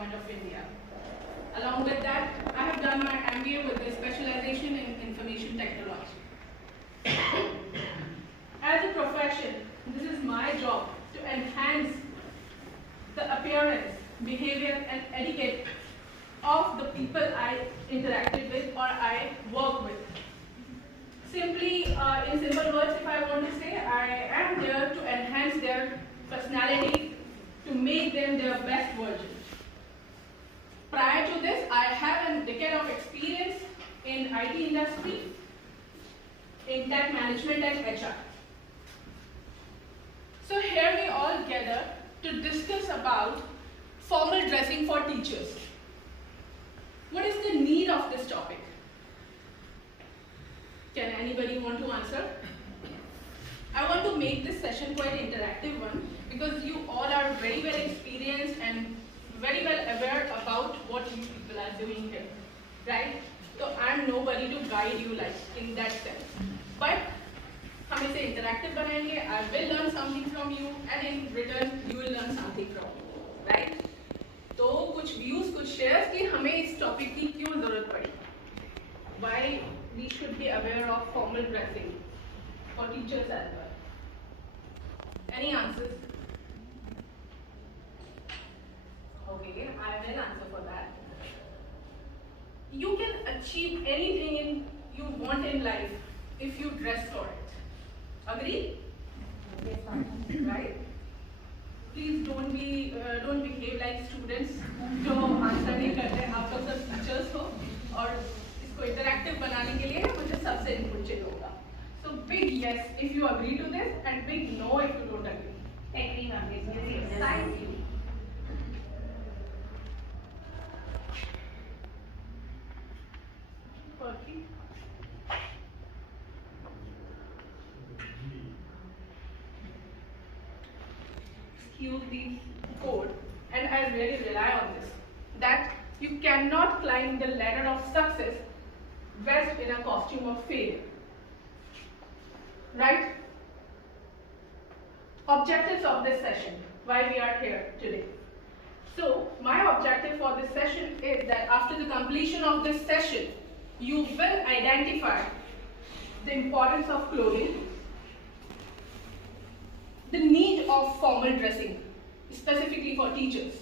Government of India. Along with that, I have done my MBA with a specialization in information technology. As a profession, this is my job to enhance the appearance, behavior and etiquette of the people I interacted with or I work with. Simply, in simple words, if I want to say, I am there to enhance their personality, to make them their best version. Prior to this, I have a decade of experience in IT industry, in tech management and HR. So here we all gather to discuss about formal dressing for teachers. What is the need of this topic? Can anybody want to answer? I want to make this session quite interactive one because you all are very well experienced and very well aware about what you people are doing here, right? So I am nobody to guide you like in that sense. But हम इसे interactive बनाएंगे. I will learn something from you, and in return you will learn something from me, right? तो कुछ views, कुछ shares कि हमें इस topic की क्यों ज़रूरत पड़ी? Why we should be aware of formal dressing for teachers as well. Any answers? Okay, I will answer for that. You can achieve anything you want in life if you dress for it. Agree? Yes, right? Please don't behave like students जो answer नहीं करते. आप लोग सब teachers हो और इसको interactive बनाने के लिए मुझे सबसे input चाहिए होगा. So big yes if you agree to this and big no if you don't agree. Agree, ma'am. Thank you. Excuse the code, and I really rely on this, that you cannot climb the ladder of success dressed in a costume of failure. Right? Objectives of this session, why we are here today. So, my objective for this session is that after the completion of this session, you will identify the importance of clothing, the need of formal dressing, specifically for teachers,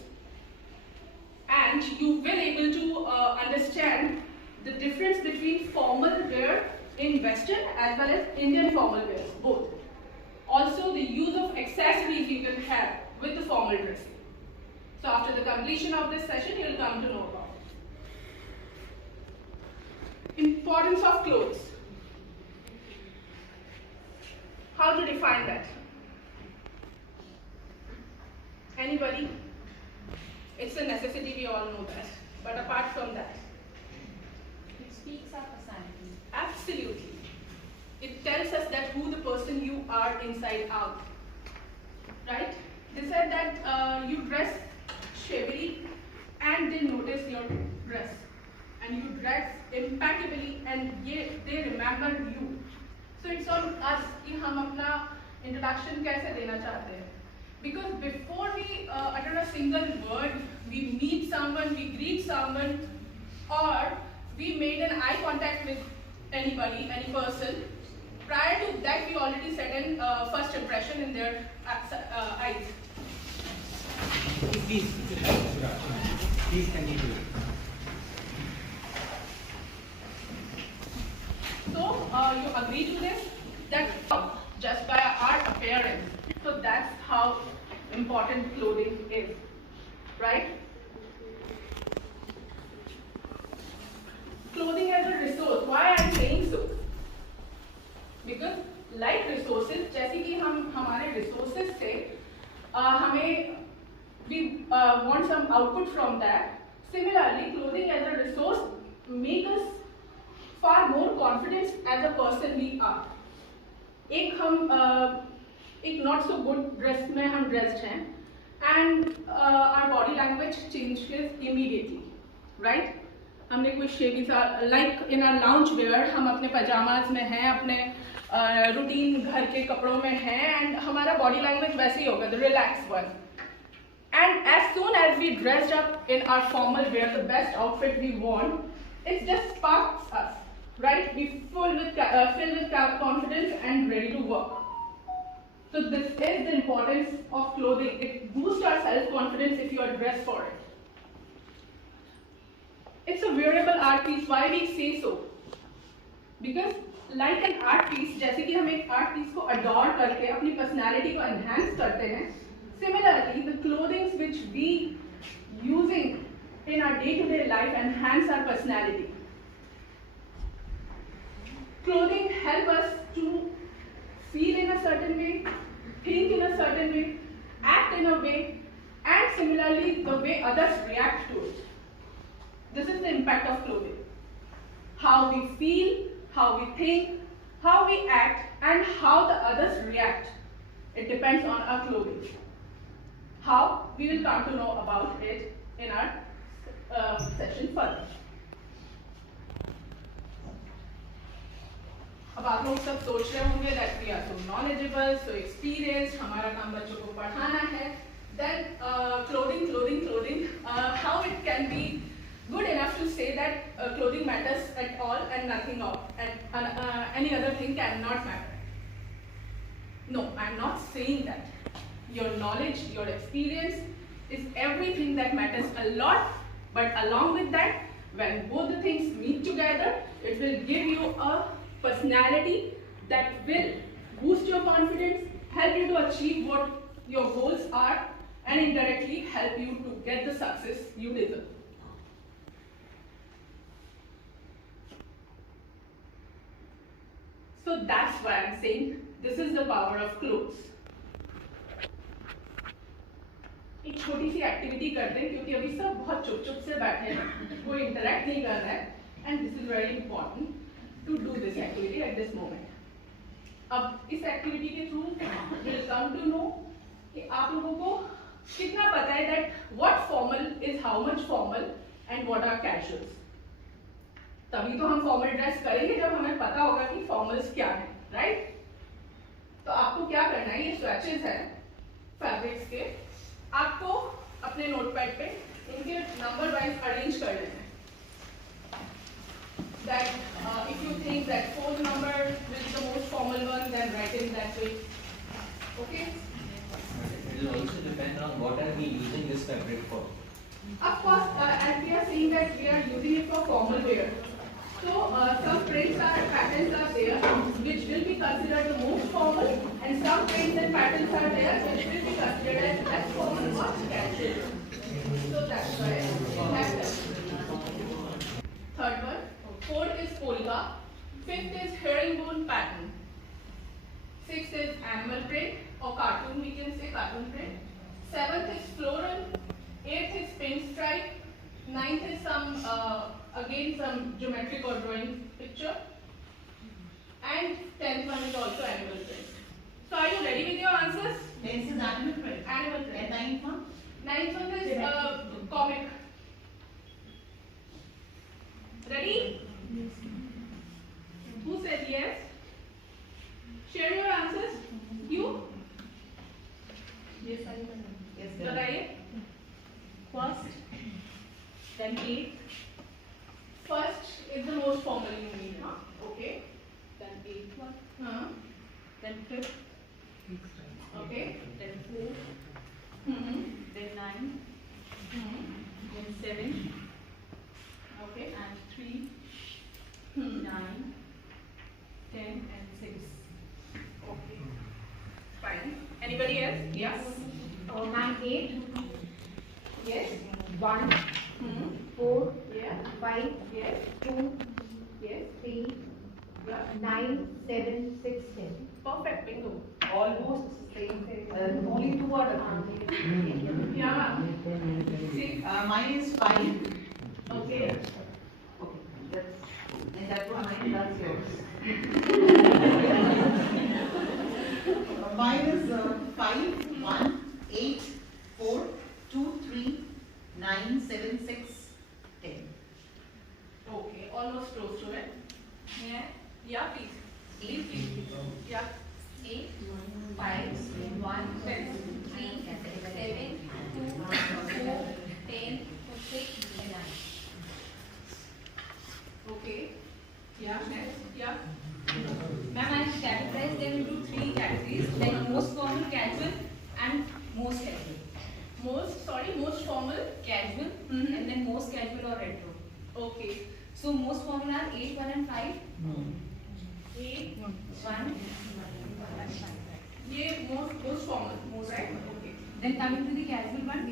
and you will able to understand the difference between formal wear in Western as well as Indian formal wears, both. Also, the use of accessories you can have with the formal dressing. So, after the completion of this session, you will come to know about it. Importance of clothes. How to define that? Anybody? It's a necessity, we all know that. But apart from that, it speaks our personality. Absolutely. It tells us that who the person you are inside out. Right? They said that you dress shabby and they notice your dress. And you dress impeccably and they remember you. So it's on us कि हम अपना introduction कैसे देना चाहते हैं. Because before we utter a single word, we meet someone, we greet someone, or we made an eye contact with anybody, any person. Prior to that, we already set an first impression in their eyes. Please continue. So you agree to this? That just by our appearance. So that's how important clothing is, right? Clothing as a resource. Why I am saying so? Because like resources, जैसे कि हम हमारे resources से हमें we want some output from that. Similarly, clothing as a resource make us far more confident as a person we are. एक not so good dress में हम dressed हैं, and our body language changes immediately, right? हमने कोई shabby सा like in our lounge wear हम अपने pajamas में हैं, अपने routine घर के कपड़ों में हैं, and हमारा body language वैसे ही होगा, the relaxed one. And as soon as we dressed up in our formal wear, the best outfit we want, it just sparks us, right? We filled with confidence and ready to work. So this is the importance of clothing. It boosts our self-confidence if you are dressed for it. It's a wearable art piece. Why we say so? Because like an art piece, जैसे कि हम एक art piece को adorn करके अपनी personality को enhance करते हैं, similarly the clothing which we using in our day-to-day life enhance our personality. Clothing help us to feel in a certain way, think in a certain way, act in a way, and similarly the way others react to it. This is the impact of clothing. How we feel, how we think, how we act, and how the others react. It depends on our clothing. How? We will come to know about it in our session further. अब आप लोग सब सोच रहे होंगे that we are so knowledgeable, so experienced, हमारा काम बच्चों को पढ़ाना है. Then clothing. How it can be good enough to say that clothing matters at all and nothing of, and any other thing cannot matter. No, I am not saying that. Your knowledge, your experience is everything that matters a lot, but along with that, when both the things meet together, it will give you a personality that will boost your confidence, help you to achieve what your goals are, and indirectly help you to get the success you deserve. So that's why I'm saying this is the power of clothes. एक छोटी सी activity करते हैं क्योंकि अभी सब बहुत चुप से बैठे हैं, कोई इंटरेक्ट नहीं कर रहा है, and this is very important to do this activity at this moment. अब इस एक्टिविटी के through we'll come to know कि आप लोगों को कितना पता है that what formal is how much formal and what are casuals. तभी तो हम फॉर्मल ड्रेस करेंगे जब हमें पता होगा कि फॉर्मल्स क्या है, राइट? तो आपको क्या करना है, ये स्वैचेस हैं फैब्रिक्स के, आपको अपने नोटपैड पे इनके नंबर वाइज अरेंज कर लेना है. That if you think that fourth number will be the most formal one, then write it that way. Okay? It will also depend on what are we using this fabric for. Of course, as we are saying that we are using it for formal wear. So some prints are patterns are there which will be considered the most formal, and some prints and patterns are there which will be considered as less formal or casual. So that's why we have that. Third one, fourth is polka, fifth is herringbone pattern, sixth is animal print or cartoon, we can say cartoon print, seventh is floral, eighth is pinstripe, ninth is some again some geometric or drawing picture, and 10th one is also animal print. So are you ready with your answers? This is animal print. Animal print. And ninth one? Ninth one is comic. Ready? Who said yes? Share your answers. You? Yes, I will. Yes, sir. बताइए. First, then eighth, First is the most formal you need, huh? Okay. then eighth one, Huh? then fifth, Okay. then fourth, Mm-hmm. then ninth, Mm-hmm. then seventh, Okay. and 3, Hmm. 9, 10, and 6. Okay. Fine. Anybody else? Yes. 9, 8, Yes. 1, Hmm. 4, Yeah. 5, Yes. 2, Yes. 3, Yeah. 9, 7, 6, 10. Perfect. Bingo. Almost same thing. Only two are different. Yeah. Six. Mine is 5. Okay. Okay, that's, and that one mine, that's yours. Mine is 5, 1, 8, 4, 2, 3, 9, 7, 6, 10. Okay. Almost close to it. Yeah. Yeah, please. Please, please, please. Yeah. 8, 5, 1, 3, 7, 2, Mhm. and then most casual or retro. Okay. So most formal are 8, 1 and 5. 8, 1. ये most formal, right? Okay. Then coming to the casual one,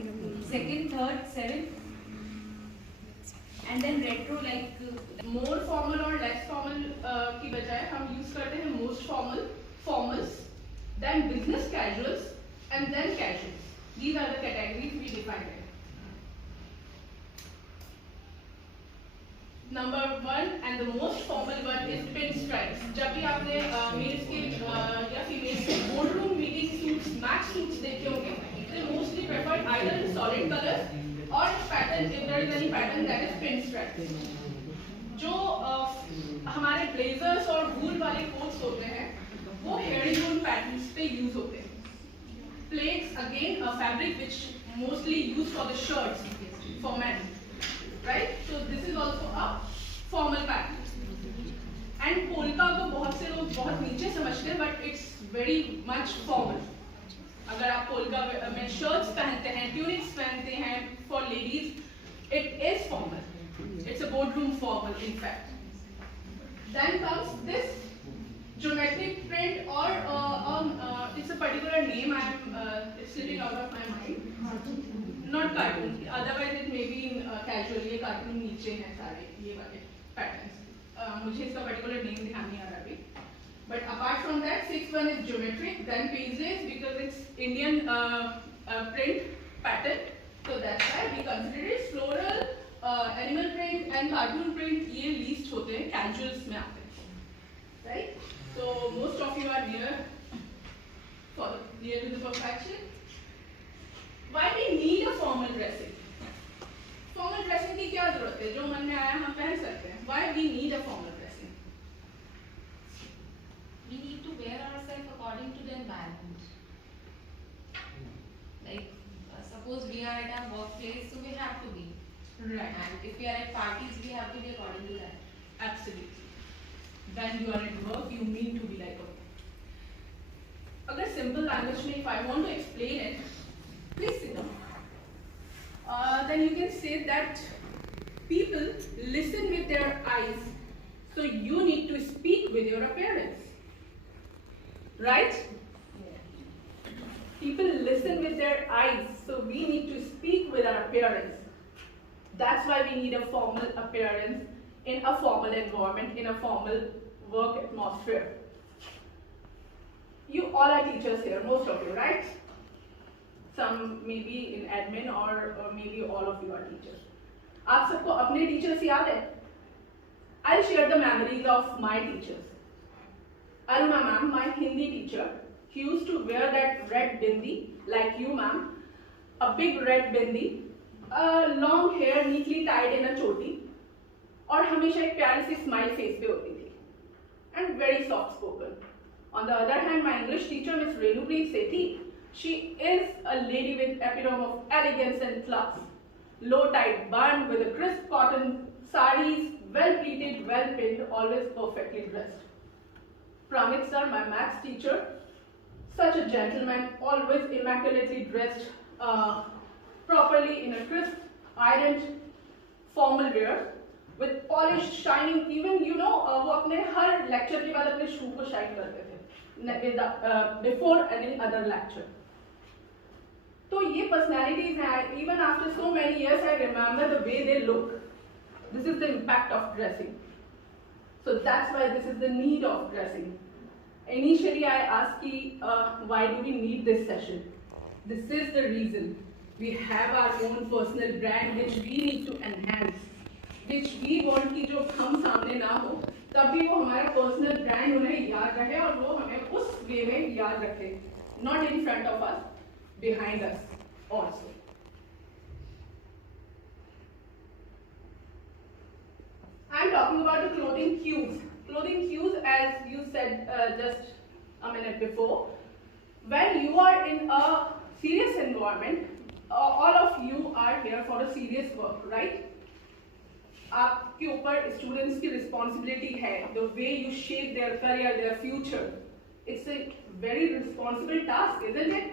second, third, 7. And then retro like More formal और less formal की बजाय हम use करते हैं most formal, formals, then business casuals, and then casuals. These are the categories we define it. Number 1 and the most formal one is pinstripes. जब भी आपने mails के या फीमेल्स के boardroom meeting suits, match suits देखे होंगे, they mostly prefer either solid colors or pattern, if there is any pattern, that is pinstripes. जो हमारे blazers और wool वाले coats होते हैं, वो herringbone patterns पे use होते हैं. Plaits again a fabric which mostly used for the shirts for men. Right? So this is also a formal pattern. And polka को बहुत से लोग बहुत नीचे समझते हैं, but it's very much formal. अगर आप polka में shirts पहनते हैं, tunics पहनते हैं for ladies, it is formal. It's a boardroom formal, in fact. Then comes this geometric print, or it's a particular name. It's slipping out of my mind. Not cartoon. Otherwise, it may be in casual. ये cartoon नीचे हैं सारे ये वाले patterns. मुझे इसका particular name ध्यान नहीं आ रहा अभी. But apart from that, 6th one is geometric. Then paisleys, because it's Indian print pattern. So that's why we consider it floral, animal print and cartoon print. ये least होते हैं, casuals में आते हैं. Right? So most of you are near to the perfection. Why we need a formal dressing? Formal dressing की क्या जरूरत है? जो मन में आया हम पहन सकते हैं. Why we need a formal dressing? We need to wear ourselves according to the environment. Like, suppose we are at our workplace, so we have to be. Right. And if we are at parties, we have to be according to that. Absolutely. When you are at work, you need to be like a. अगर simple language में, if I want to explain it, please sit down. Then you can say that people listen with their eyes, so you need to speak with your appearance. Right? People listen with their eyes, so we need to speak with our appearance. That's why we need a formal appearance in a formal environment, in a formal work atmosphere. You all are teachers here, most of you, right? Some maybe in admin, or maybe all of you are teachers. आप सबको अपने teachers याद है? I'll share the memories of my teachers. Aruna ma'am, my Hindi teacher, she used to wear that red bindi, like you ma'am, a big red bindi, long hair neatly tied in a choti, और हमेशा एक प्यारी सी smile face पे होती थी, and very soft spoken. On the other hand, my English teacher, Miss Renupreet Sethi, she is a lady with epitome of elegance and class. Low-tied bun with a crisp cotton sarees, well pleated, well pinned, always perfectly dressed. Pramit sir, my maths teacher, such a gentleman, always immaculately dressed, properly in a crisp, ironed, formal wear, with polished, shining. Even वो अपने हर lecture के बाद अपने shoe को shine करते थे before any other lecture. तो ये personalities हैं. Even after so many years, I remember the way they look. This is the impact of dressing. So that's why this is the need of dressing. Initially, I asked why do we need this session? This is the reason. We have our own personal brand which we need to enhance, which we want कि जो हम सामने ना हो, तभी वो हमारा personal brand उन्हें याद रहे और वो हमें उस way में याद रखे, not in front of us, behind us also. I'm talking about the clothing cues. Clothing cues, as you said just a minute before, when you are in a serious environment, all of you are here for a serious work, right? आपके ऊपर students की responsibility है, the way you shape their career, their future. It's a very responsible task, isn't it?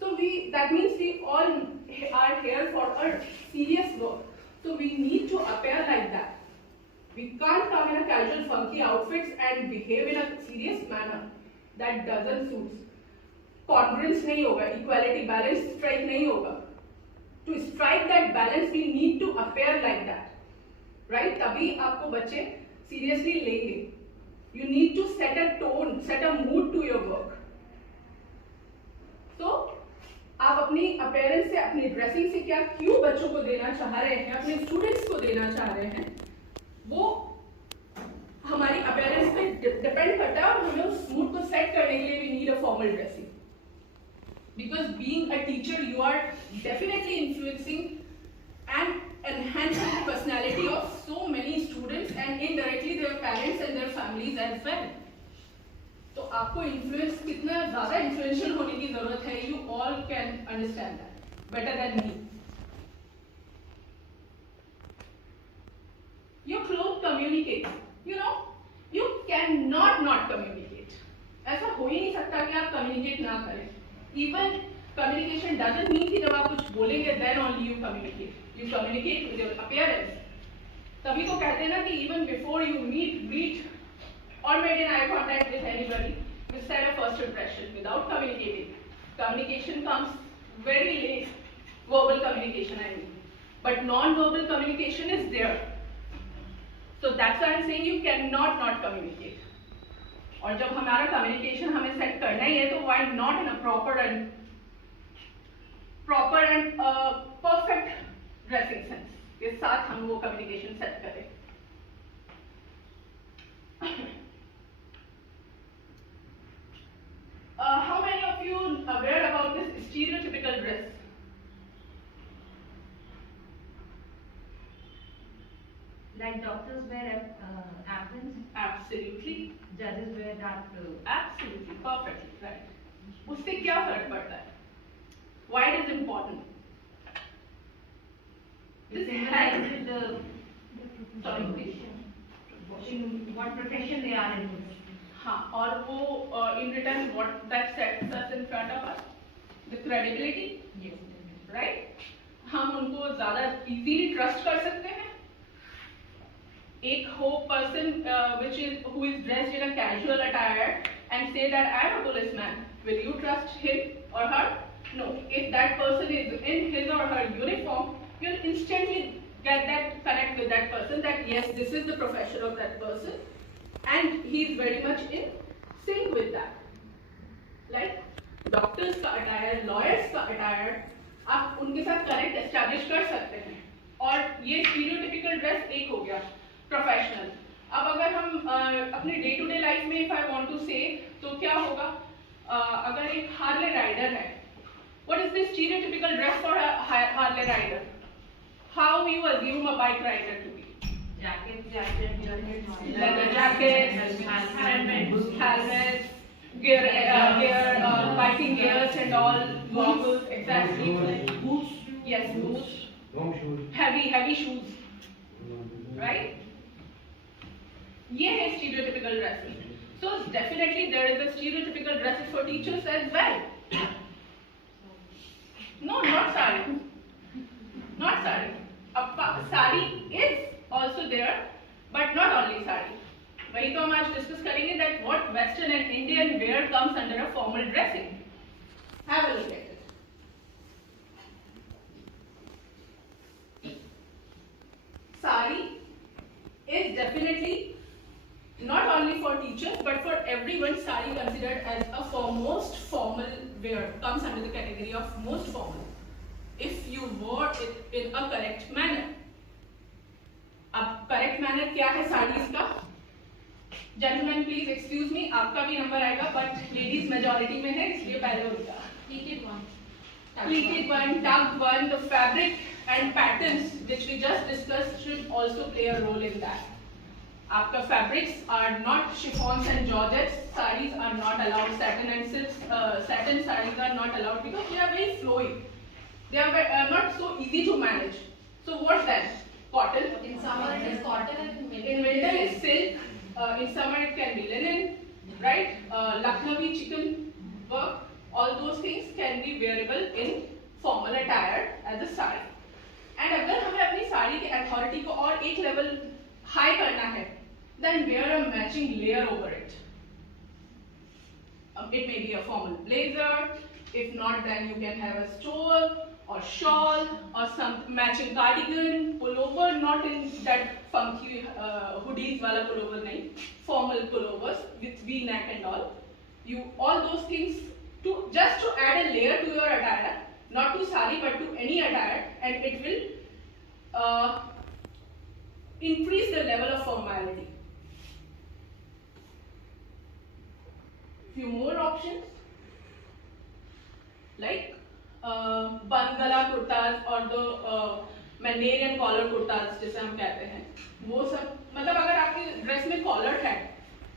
So that means we all are here for a serious work. we need to appear like that. We can't come in a casual funky outfits and behave in a serious manner. That doesn't suit. Congruence नहीं होगा, equality, balance strike नहीं होगा. To strike that balance, we need to appear like that, right? तभी आपको बच्चे seriously लेंगे. You need to set a tone, set a mood to your work. So, आप अपनी appearance से, अपनी dressing से क्या क्यों बच्चों को देना चाह रहे हैं, अपने students को देना चाह रहे हैं, वो हमारी appearance पे depend करता है और हमें उस mood को set करने के लिए we need a formal dressing. Because being a teacher, you are definitely influencing and enhancing the personality of so many students and indirectly their parents and their families as well. तो आपको influence कितना ज़्यादा influential होने की ज़रूरत है, you all can understand that better than me. Your clothes communicate. You know, you cannot not communicate. ऐसा हो ही नहीं सकता कि आप communicate ना करें. Even communication doesn't mean कि जब आप कुछ बोलेंगे then only you communicate. You communicate with your appearance. तभी तो कहते हैं ना कि even before you meet, greet or maintain eye contact with anybody, you set a first impression without communicating. Communication comes very late. Verbal communication, I mean. But non-verbal communication is there. So that's why I'm saying you cannot not communicate. और जब हमारा communication हमें set करना ही है तो why not in a proper and perfect dressing sense के साथ हम वो communication set करें. How many of you aware about this stereotypical dress? Like doctors wear aprons, Absolutely. judges wear that. Absolutely, perfectly right. उससे क्या फर्क पड़ता है? Why it is important? This This symbolizes the Sorry, please. in what profession they are in. हाँ, और वो in return what that sets us in front of us, the credibility, Yes. right? हम उनको ज़्यादा easily trust कर सकते हैं. एक person who is dressed in a casual attire and say that I am a policeman, will you trust him or her? No. If that person is in his or her uniform, you'll instantly get that connect with that person that yes, this is the profession of that person and he is very much in sync with that. Like doctors का attire, lawyers का attire, आप उनके साथ connect establish कर सकते हैं. और ये stereotypical dress एक हो गया. प्रोफेशनल. अब अगर हम अपने डे टू डे लाइफ में if I want to say तो क्या होगा, अगर एक हार्ले राइडर है, what is the stereotypical dress for Harley rider? How you assume a bike rider to be? Leather jacket, helmet, gear, biking gears and all, goggles, exactly. Boots. Yes, boots. Long shoes. Heavy shoes. Right? ये है stereotypical dressing. So definitely there is a stereotypical dresses for teachers as well. No, not sari. Not sari. Sari is also there, but not only sari. वही तो हम आज discuss करेंगे that what Western and Indian wear comes under a formal dressing. Have a look at it. Sari is definitely not only for teachers but for everyone. Sari considered as a most formal wear, comes under the category of most formal if you wore it in a correct manner. अब correct manner क्या है साड़ीज का? Gentlemen please excuse me, आपका भी number आएगा but ladies majority में है इसलिए पहले उनका. Pleated one. Pleated one, tucked one, the fabric and patterns which we just discussed should also play a role in that. आपका fabrics are not chiffons and georgettes, sarees are not allowed, satin and silks, satin sarees are not allowed because they are very flowy. They are not so easy to manage. So what then? Cotton. In summer it is cotton and In winter is silk. In summer it can be linen, right? Lucknowi chicken work. All those things can be wearable in formal attire as a sari. And अगर हमें अपनी साड़ी के authority को और एक level high करना है, then wear a matching layer over it. It may be a formal blazer. If not, then you can have a stole or shawl or some matching cardigan, pullover, not in that funky hoodies wala pullover, nahi, formal pullovers with V-neck and all. All those things just to add a layer to your attire, not to sari but to any attire, and it will increase the level of formality. Few more options like बंद गला कुर्ताज और the Mandarin collar kurtas जिसे हम कहते हैं, वो सब मतलब अगर आपकी ड्रेस में कॉलर है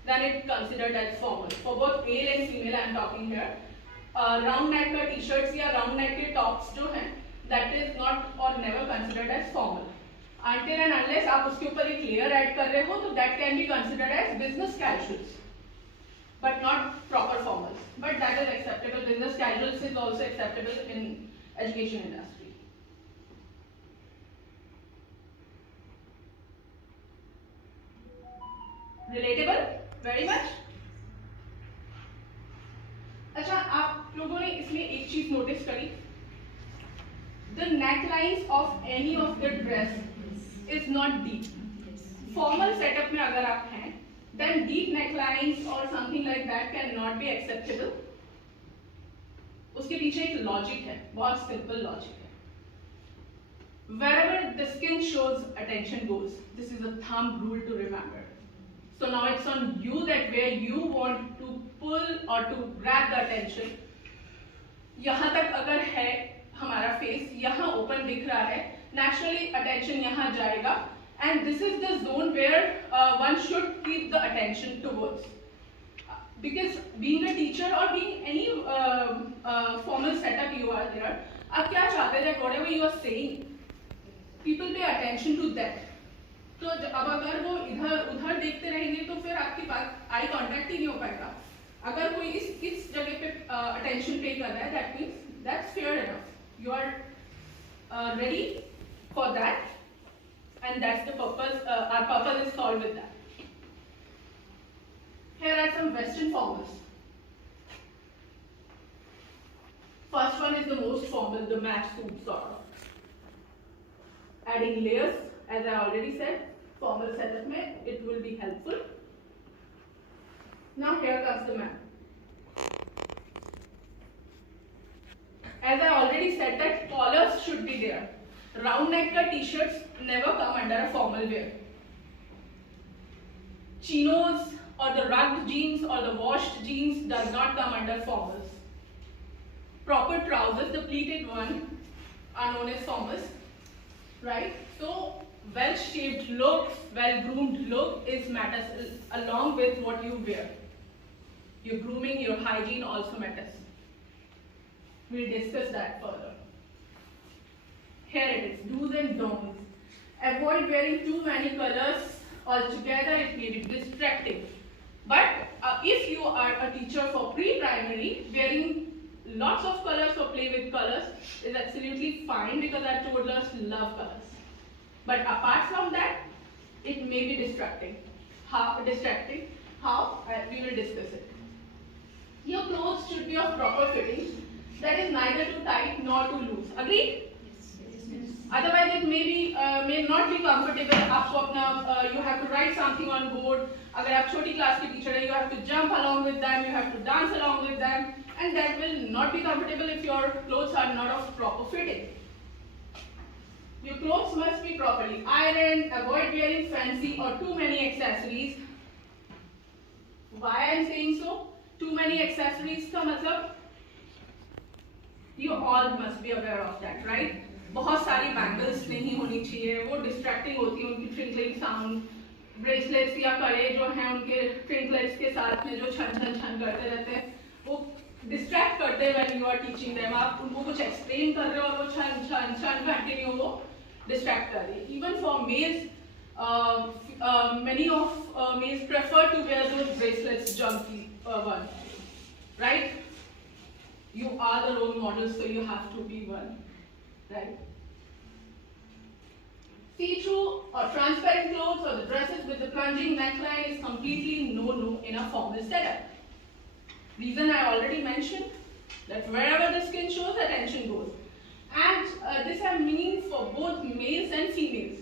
then it considered as formal. For both male and female I am talking here. Round neck का t-shirts या round neck के tops जो हैं, that is not or never considered as formal. Until and unless आप उसके ऊपर एक layer add कर रहे हो, तो that can be considered as business casuals, but not proper formals. But that is acceptable. Business casuals is also acceptable in education industry. Relatable? Very much. अच्छा, आप लोगों ने इसमें एक चीज नोटिस करी? The necklines of any of the dress is not deep. Formal setup में अगर आप हैं, then deep necklines or something like that cannot be acceptable. उसके पीछे एक logic है, बहुत simple logic है. Wherever the skin shows, attention goes. This is a thumb rule to remember. So now it's on you that where you want to pull or to grab the attention. यहाँ तक अगर है हमारा face, यहाँ open दिख रहा है, naturally attention यहाँ जाएगा. And this is the zone where one should keep the attention towards. Because being a teacher or being any formal setup you are there, आप क्या चाहते हैं that whatever you are saying, people pay attention to that. तो अब अगर वो इधर उधर देखते रहेंगे तो फिर आपके पास आई कांटेक्ट ही नहीं हो पाएगा. अगर कोई इस जगह पे attention pay कर रहा है, that means that's fair enough. You are ready for that. And that's the purpose, our purpose is solved with that. Here are some Western formals. First one is the most formal, the match suit sort of. Adding layers, as I already said, formal setup mein, it will be helpful. Now here comes the man. As I already said that collars should be there. Round neck ka t-shirts never come under a formal wear. Chinos or the rugged jeans or the washed jeans does not come under formals. Proper trousers, the pleated one, are known as formals, right? So well-shaped look, well-groomed look is matters along with what you wear. Your grooming, your hygiene also matters. We'll discuss that further. Here it is, do's and don'ts. Avoid wearing too many colors altogether, it may be distracting. But if you are a teacher for pre-primary, wearing lots of colors or play with colors is absolutely fine because our toddlers love colors. But apart from that, it may be distracting. How? We will discuss it. Your clothes should be of proper fitting, that is neither too tight nor too loose. Agreed? Otherwise, it may not be comfortable. आपको अपना you have to write something on board. अगर आप छोटी class के teacher हैं, you have to jump along with them, you have to dance along with them, and that will not be comfortable if your clothes are not of proper fitting. Your clothes must be properly ironed. Avoid wearing fancy or too many accessories. Why I am saying so? Too many accessories का मतलब you all must be aware of that, right? बहुत सारी bangles नहीं होनी चाहिए, वो distracting होती है. उनकी ट्विंकलिंग साउंड, ब्रेसलेट्स या कड़े जो हैं उनके ट्विंकलेट्स के साथ में जो छन छन छन करते रहते हैं, वो डिस्ट्रैक्ट करते हैं. When you are teaching them, आप उनको कुछ एक्सप्लेन कर रहे हो और वो छन छन छन कंटिन्यू वो डिस्ट्रैक्ट कर रही है. Even for mails, many of males prefer to wear those bracelets, junky one, right? You are the role model, so you have to be one, right? See-through or transparent clothes or the dresses with the plunging neckline is completely no-no in a formal setup. Reason I already mentioned, that wherever the skin shows, attention goes. And this I mean for both males and females.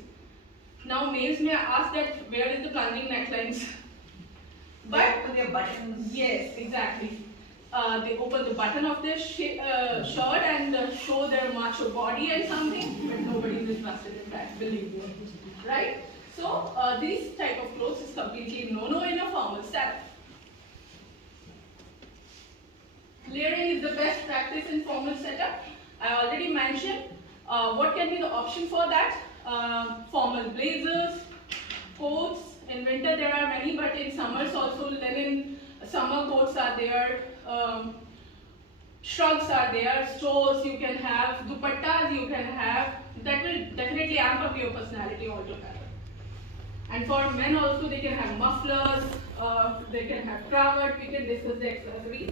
Now males may ask that where is the plunging necklines? But with their buttons. yes, exactly. They open the button of their shirt and show their macho body and something, but nobody is interested in that, believe me. Right? So this type of clothes is completely no-no in a formal setup. Layering is the best practice in formal setup. I already mentioned what can be the option for that. Formal blazers, coats. In winter there are many, but in summers also linen summer coats are there. Shrugs are there, stores you can have, dupattas you can have. That will definitely amp up your personality altogether. And for men also, they can have mufflers, they can have cravat. We can discuss the accessories.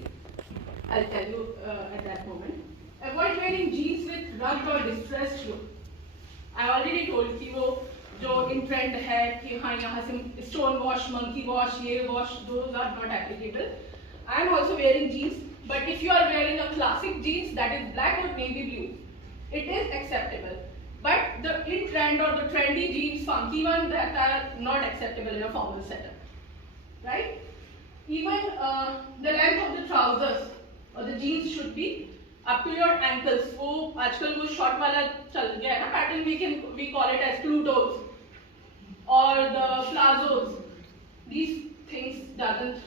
I'll tell you at that moment. Avoid wearing jeans with rugged or distressed look. I already told कि वो जो in trend है कि हाँ यहाँ से stone wash, monkey wash, ये wash, those are not applicable. I am also wearing jeans, but if you are wearing a classic jeans that is black or navy blue, it is acceptable. But the in trend or the trendy jeans, funky ones, that are not acceptable in a formal setup, right? Even the length of the trousers or the jeans should be up to your ankles. वो आजकल वो short वाला चल गया है ना pattern, we call it as Plutos or the plazos. These things doesn't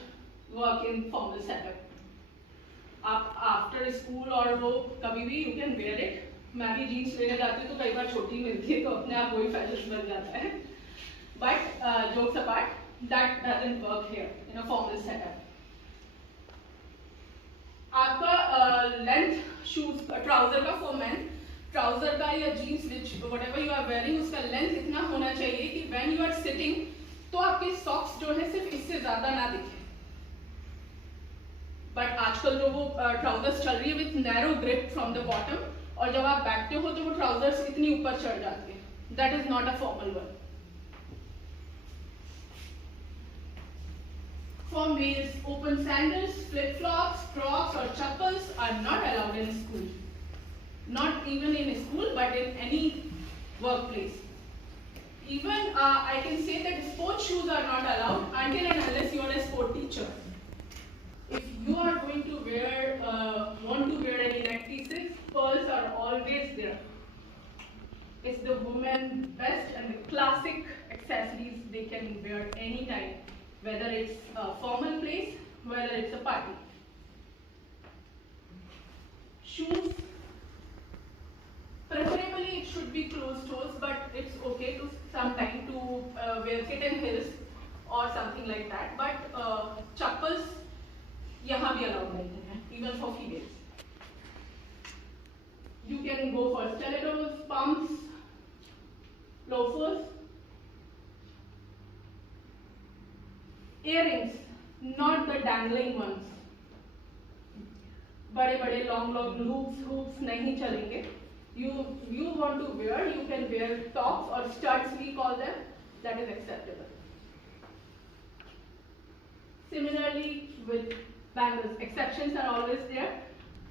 work in formal setup. After school और वो कभी भी you can wear it. मैं भी jeans लेने जाती हूँ तो कई बार छोटी मिलती है तो अपने आप वही fashion बन जाता है. But jokes apart, that doesn't work here in a formal setup. आपका लेंथ शूज ट्राउजर का फॉर मैन, ट्राउजर का या jeans which whatever you are wearing उसका लेंथ इतना होना चाहिए कि व्हेन यू आर सिटिंग तो आपके सॉक्स जो है सिर्फ इससे ज्यादा ना दिखे. बट आजकल जो वो ट्राउजर्स चल रही है with narrow grip from the bottom, और जब आप बैठते हो तो वो ट्राउजर्स इतनी ऊपर चढ़ जाते हैं. That is not a formal one. For males, open sandals, flip-flops, Crocs or chappals are not allowed in school. Not even in school, but in any workplace. Even I can say that sports shoes are not allowed until and unless you are a sport teacher. If you are going to want to wear any neck pieces, pearls are always there. It's the women's best and the classic accessories they can wear anytime. Whether it's a formal place, whether it's a party. Shoes, preferably it should be closed toes, but it's okay to sometime to wear kitten heels or something like that. But chappals यहाँ भी allowed नहीं है, even for females. You can go for stilettos, pumps, loafers. Earrings, not the dangling ones. बड़े बड़े long loops नहीं चलेंगे. You want to wear, you can wear tops or studs we call them. That is acceptable. Similarly with bangles, exceptions are always there.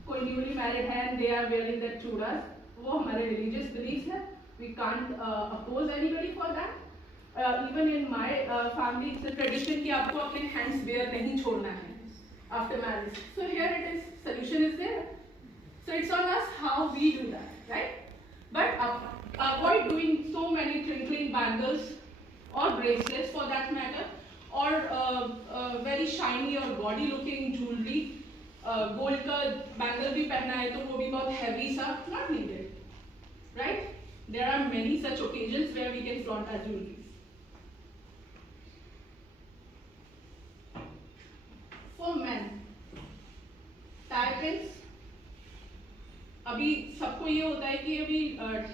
कोई newly married है and they are wearing their chudas, वो हमारे religious beliefs है. We can't oppose anybody for that. Even in my family, it's a tradition कि आपको अपने hands bare नहीं छोड़ना है after marriage. So here it is, solution is there. So it's on us how we do that, right? But avoid doing so many twinkling bangles or bracelets for that matter, or very shiny or body looking jewelry. Gold का bangle भी पहना है तो वो भी बहुत heavy सा, not needed, right? There are many such occasions where we can flaunt our jewelry. For men, tie pins. अभी सबको ये होता है कि अभी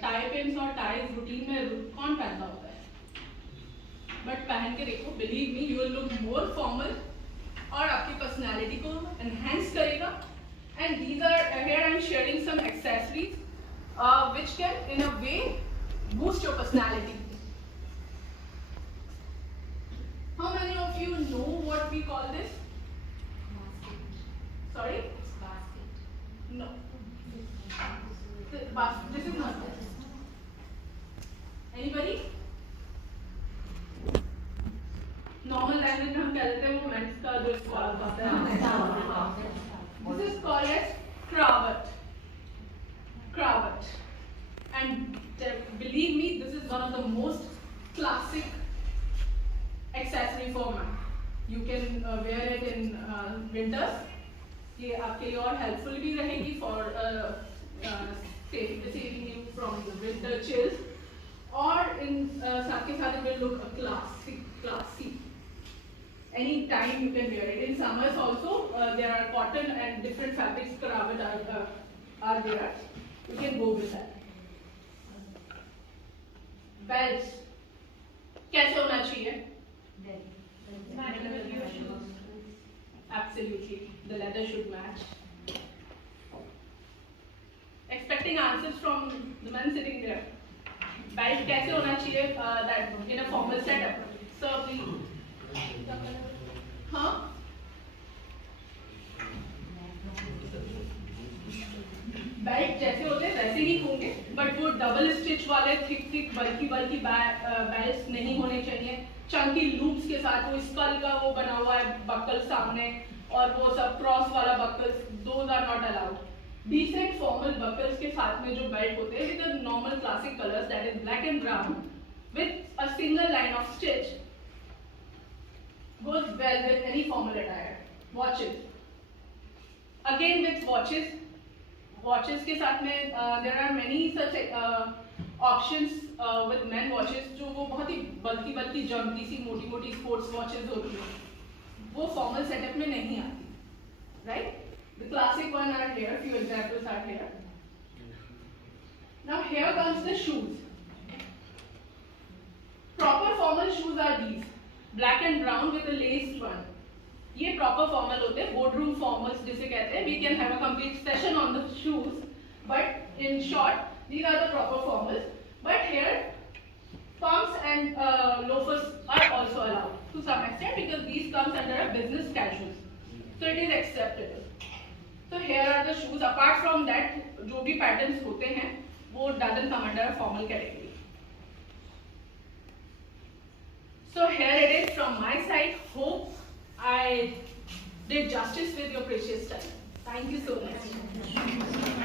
tie pins और ties रूटीन में कौन पहनता होता है, बट पहन के देखो, believe me, you will look more formal और आपकी personality को enhance करेगा. And these are here I am sharing some accessories which can in a way boost your personality. How many of you know what we call this? Sorry? No. This is not that. Anybody? Normal language में हम कह देते हैं वो mains का जो scholar होता है. This is called as cravat. Cravat. And believe me, this is one of the most classic accessory for men. You can wear it in winters. ये आपके लिए और helpful भी रहेगी for saving you from the winter chills. और इन साथ के साथ it will look classy. Any time you can wear it. In summers also, there are cotton and different fabrics cravat are there. You can go with that. Belts. कैसे होना चाहिए? Absolutely. The leather should match. Expecting answers from the man sitting there. Belt कैसे होना चाहिए? That in a formal setup. Sir, please. हाँ? Belt जैसे होते हैं वैसे ही होंगे, बट वो डबल स्टिच वाले थिक बल्कि बेल्ट्स नहीं होने चाहिए. चंकी लूप्स के साथ वो स्कल का वो बना हुआ है बकल सामने और वो सब क्रॉस वाला buckles, those are not allowed. Decent formal buckles के साथ में जो बेल्ट होते हैं with the normal classic colours that is black and brown with a single line of stitch goes well with any formal attire. Watches. Again with watches. Watches के साथ में there are many such options with men watches जो वो बहुत ही बल्कि junkie सी मोटी sports watches होती हैं. वो formal setup में नहीं आती. Right? The classic one are here. Few examples are here. Now here comes the shoes. Proper formal shoes are these. Black and brown with a laced one. ये proper formal होते हैं, boardroom formals जिसे कहते हैं. We can have a complete session on the shoes, but in short, these are the proper formals. But here, pumps and loafers are also allowed to some extent because these comes under a business casuals, so it is acceptable. So here are the shoes. Apart from that, जो भी patterns होते हैं, वो doesn't come under a formal category. So here it is from my side. Hope I did justice with your precious time. Thank you so much.